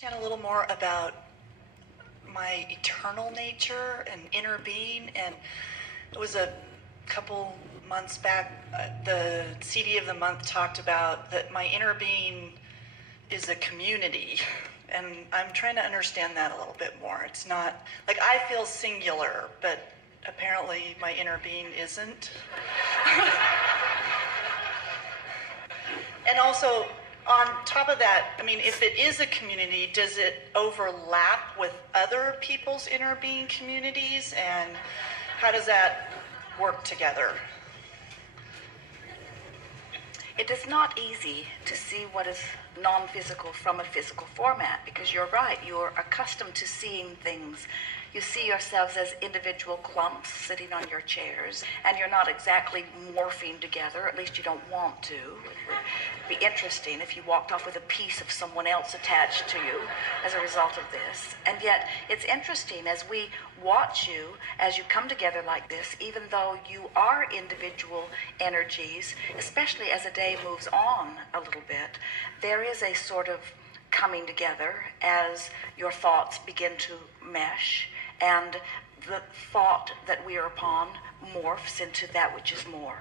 Understand a little more about my eternal nature and inner being. And it was a couple months back, the CD of the month talked about that my inner being is a community. And I'm trying to understand that a little bit more. It's not like I feel singular, but apparently my inner being isn't. And also, on top of that, I mean, if it is a community, does it overlap with other people's inner being communities? And how does that work together? It is not easy to see what is non-physical from a physical format, because you're right, you're accustomed to seeing things. You see yourselves as individual clumps sitting on your chairs, and you're not exactly morphing together, at least you don't want to. It would be interesting if you walked off with a piece of someone else attached to you as a result of this. And yet, it's interesting as we watch you, as you come together like this, even though you are individual energies, especially as a day moves on a little bit, there is a sort of coming together as your thoughts begin to mesh, and the thought that we are upon morphs into that which is more.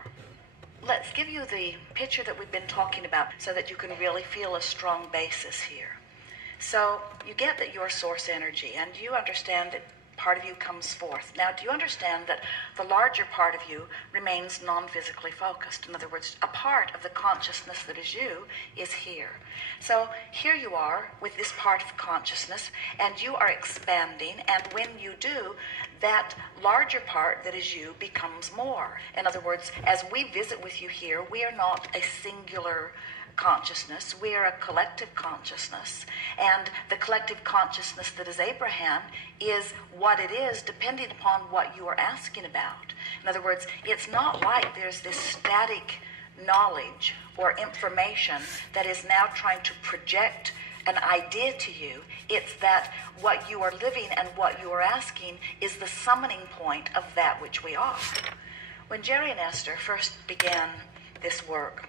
Let's give you the picture that we've been talking about so that you can really feel a strong basis here. So you get that you're source energy, and you understand that part of you comes forth. Now, do you understand that the larger part of you remains non-physically focused? In other words, a part of the consciousness that is you is here. So here you are with this part of consciousness, and you are expanding, and when you do, that larger part that is you becomes more. In other words, as we visit with you here, we are not a singular consciousness, we are a collective consciousness, and the collective consciousness that is Abraham is what it is depending upon what you are asking about. In other words, it's not like there's this static knowledge or information that is now trying to project an idea to you. It's that what you are living and what you are asking is the summoning point of that which we are. When Jerry and Esther first began this work,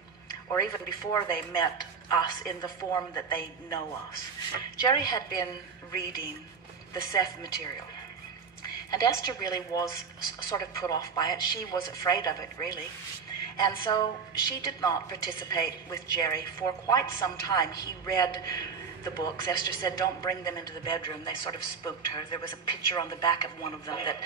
or even before they met us in the form that they know us, Jerry had been reading the Seth material. And Esther really was sort of put off by it. She was afraid of it, really. And so she did not participate with Jerry for quite some time. He read the books. Esther said, don't bring them into the bedroom. They sort of spooked her. There was a picture on the back of one of them that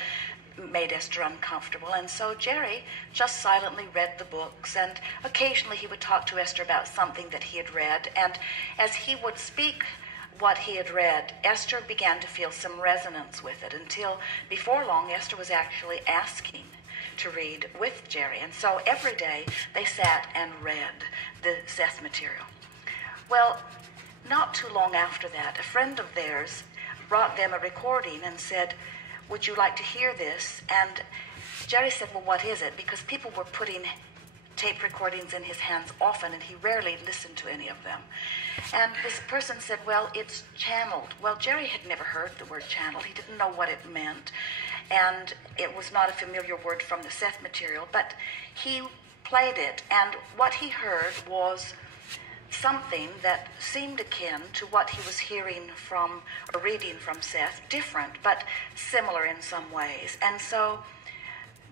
made Esther uncomfortable, and so Jerry just silently read the books, and occasionally he would talk to Esther about something that he had read, and as he would speak what he had read, Esther began to feel some resonance with it, until before long Esther was actually asking to read with Jerry, and so every day they sat and read the Seth material. Well, not too long after that, a friend of theirs brought them a recording and said, would you like to hear this? And Jerry said, well, what is it? Because people were putting tape recordings in his hands often, and he rarely listened to any of them. And this person said, well, it's channeled. Well, Jerry had never heard the word channeled. He didn't know what it meant, and it was not a familiar word from the Seth material, but he played it, and what he heard was something that seemed akin to what he was hearing from or reading from Seth, different but similar in some ways. And so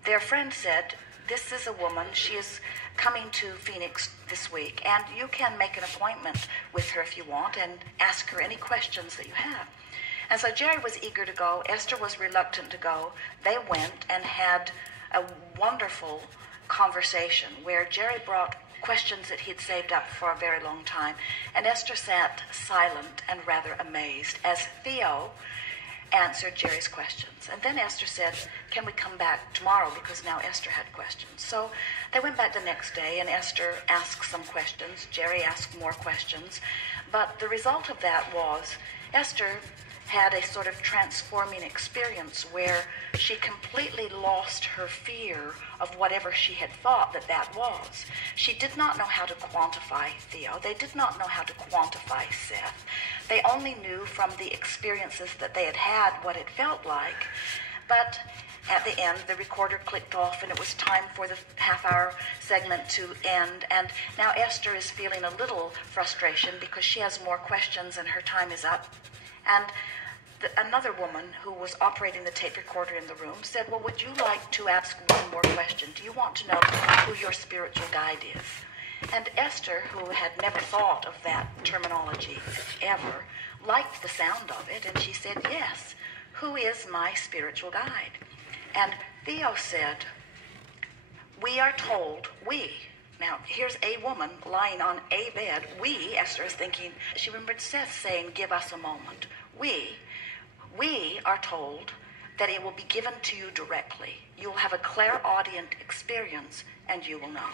their friend said, this is a woman, she is coming to Phoenix this week, and you can make an appointment with her if you want and ask her any questions that you have. And so Jerry was eager to go, Esther was reluctant to go. They went and had a wonderful conversation where Jerry brought questions that he'd saved up for a very long time, and Esther sat silent and rather amazed as Theo answered Jerry's questions. And then Esther said, can we come back tomorrow, because now Esther had questions. So they went back the next day, and Esther asked some questions, Jerry asked more questions, but the result of that was Esther had a sort of transforming experience where she completely lost her fear of whatever she had thought that that was. She did not know how to quantify Theo. They did not know how to quantify Seth. They only knew from the experiences that they had had what it felt like. But at the end, the recorder clicked off, and it was time for the half-hour segment to end. And now Esther is feeling a little frustration because she has more questions and her time is up. And another woman who was operating the tape recorder in the room said, well, would you like to ask one more question? Do you want to know who your spiritual guide is? And Esther, who had never thought of that terminology ever, liked the sound of it, and she said, yes, who is my spiritual guide? And Theo said, we are told, now here's a woman lying on a bed, Esther is thinking, she remembered Seth saying, give us a moment. We are told that it will be given to you directly. You will have a clairaudient experience, and you will know.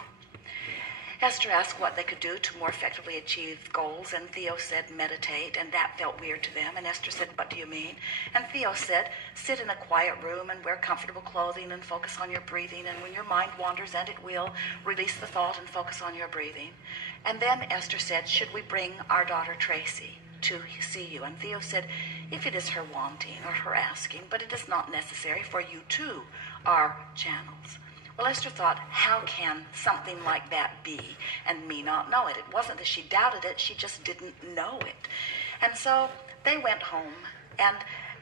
Esther asked what they could do to more effectively achieve goals, and Theo said, meditate, and that felt weird to them. And Esther said, what do you mean? And Theo said, sit in a quiet room and wear comfortable clothing and focus on your breathing, and when your mind wanders, and it will, release the thought and focus on your breathing. And then Esther said, should we bring our daughter Tracy to see you? And Theo said, if it is her wanting or her asking, but it is not necessary, for you too are channels. Well, Esther thought, how can something like that be and me not know it? It wasn't that she doubted it, she just didn't know it. And so they went home, and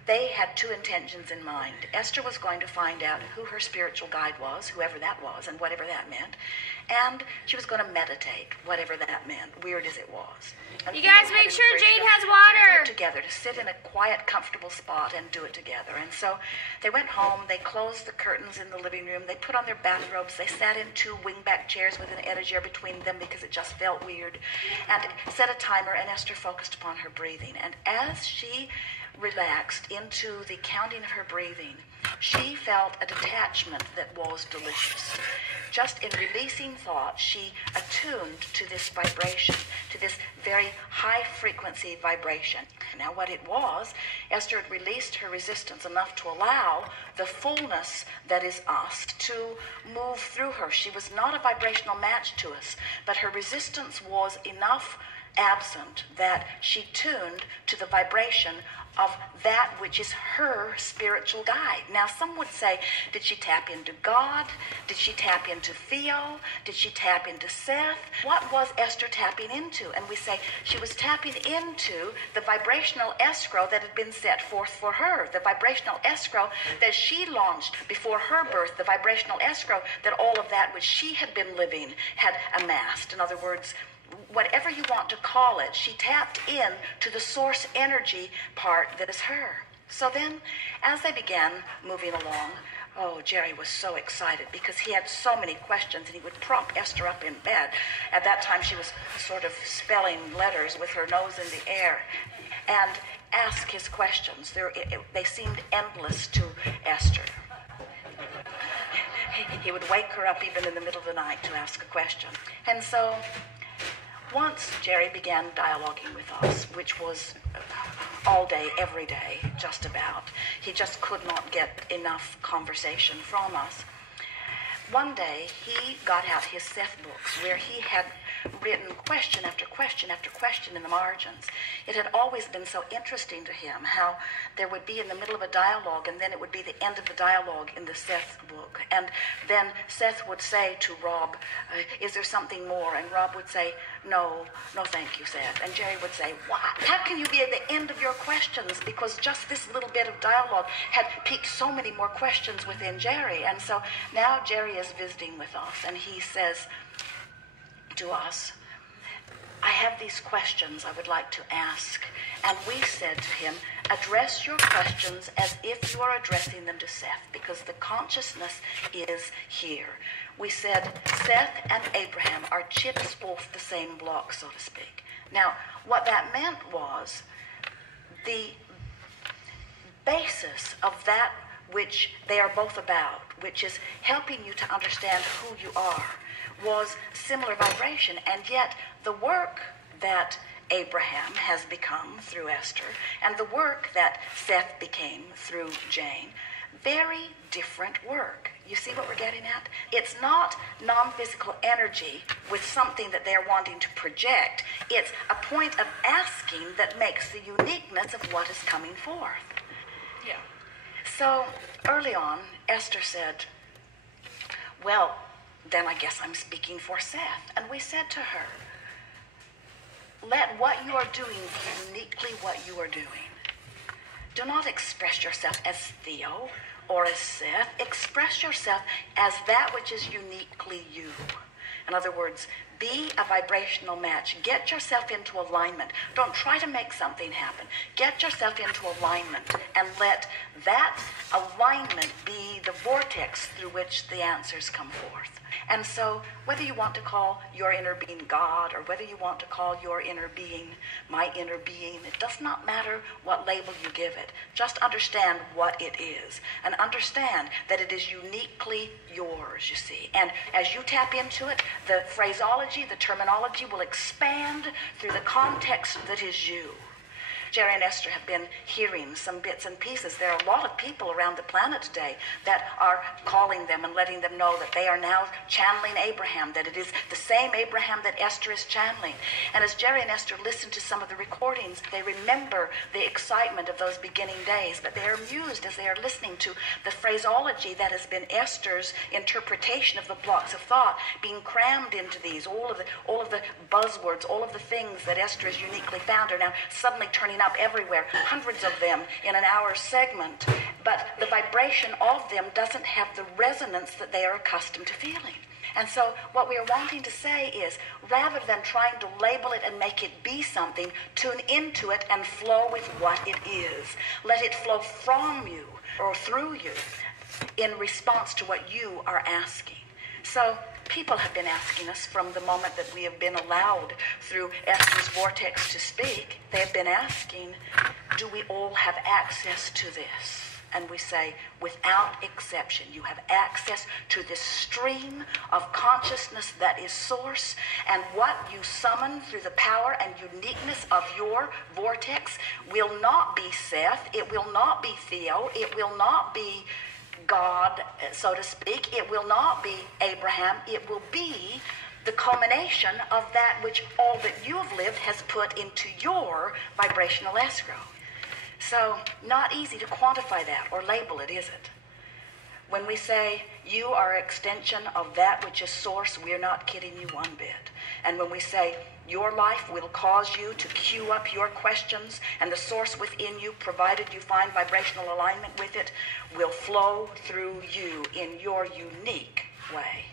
they had two intentions in mind. Esther was going to find out who her spiritual guide was, whoever that was, and whatever that meant. And she was going to meditate, whatever that meant, weird as it was. And you guys make sure Jade has water. To do it together, to sit in a quiet, comfortable spot and do it together. And so they went home, they closed the curtains in the living room, they put on their bathrobes, they sat in two wingback chairs with an etagere between them because it just felt weird, and set a timer, and Esther focused upon her breathing. And as she relaxed into the counting of her breathing, she felt a detachment that was delicious. Just in releasing thought, she attuned to this vibration, to this very high-frequency vibration. Now, what it was, Esther had released her resistance enough to allow the fullness that is us to move through her. She was not a vibrational match to us, but her resistance was enough absent that she tuned to the vibration of that which is her spiritual guide. Now, some would say, did she tap into God? Did she tap into Theo? Did she tap into Seth? What was Esther tapping into? And we say she was tapping into the vibrational escrow that had been set forth for her, the vibrational escrow that she launched before her birth, the vibrational escrow that all of that which she had been living had amassed. In other words, whatever you want to call it, she tapped in to the source energy part that is her. So then, as they began moving along, oh, Jerry was so excited because he had so many questions, and he would prop Esther up in bed. At that time, she was sort of spelling letters with her nose in the air, and ask his questions. They seemed endless to Esther. He would wake her up even in the middle of the night to ask a question. And so once Jerry began dialoguing with us, which was all day, every day, just about. He just could not get enough conversation from us. One day, he got out his Seth books, where he had written question after question after question in the margins. It had always been so interesting to him how there would be in the middle of a dialogue, and then it would be the end of the dialogue in the Seth book. And then Seth would say to Rob, is there something more? And Rob would say, no thank you, Seth. And Jerry would say, what? How can you be at the end of your questions? Because just this little bit of dialogue had piqued so many more questions within Jerry. And so now Jerry is visiting with us, and he says to us, I have these questions I would like to ask. And we said to him, address your questions as if you are addressing them to Seth, because the consciousness is here. We said, Seth and Abraham are chips off the same block, so to speak. Now, what that meant was the basis of that which they are both about, which is helping you to understand who you are, was similar vibration. And yet the work that Abraham has become through Esther and the work that Seth became through Jane, very different work. You see what we're getting at? It's not non-physical energy with something that they're wanting to project. It's a point of asking that makes the uniqueness of what is coming forth. Yeah. So early on, Esther said, well, then I guess I'm speaking for Seth. And we said to her, let what you are doing be uniquely what you are doing. Do not express yourself as Theo or as Seth. Express yourself as that which is uniquely you. In other words, be a vibrational match. Get yourself into alignment. Don't try to make something happen. Get yourself into alignment and let that alignment be the vortex through which the answers come forth. And so whether you want to call your inner being God or whether you want to call your inner being my inner being, it does not matter what label you give it. Just understand what it is and understand that it is uniquely yours, you see. And as you tap into it, the phraseology, the terminology will expand through the context that is you. Jerry and Esther have been hearing some bits and pieces. There are a lot of people around the planet today that are calling them and letting them know that they are now channeling Abraham, that it is the same Abraham that Esther is channeling. And as Jerry and Esther listen to some of the recordings, they remember the excitement of those beginning days, but they are amused as they are listening to the phraseology that has been Esther's interpretation of the blocks of thought being crammed into these. All of the buzzwords, all of the things that Esther has uniquely found are now suddenly turning up everywhere, hundreds of them in an hour segment, but the vibration of them doesn't have the resonance that they are accustomed to feeling. And so what we are wanting to say is, rather than trying to label it and make it be something, tune into it and flow with what it is. Let it flow from you or through you in response to what you are asking. So people have been asking us from the moment that we have been allowed through Esther's vortex to speak. They have been asking, do we all have access to this? And we say, without exception, you have access to this stream of consciousness that is source, and what you summon through the power and uniqueness of your vortex will not be Seth, it will not be Theo, it will not be God, so to speak. It will not be Abraham. It will be the culmination of that which all that you have lived has put into your vibrational escrow. So, not easy to quantify that or label it, is it? When we say you are an extension of that which is source, we're not kidding you one bit. And when we say your life will cause you to queue up your questions, and the source within you, provided you find vibrational alignment with it, will flow through you in your unique way.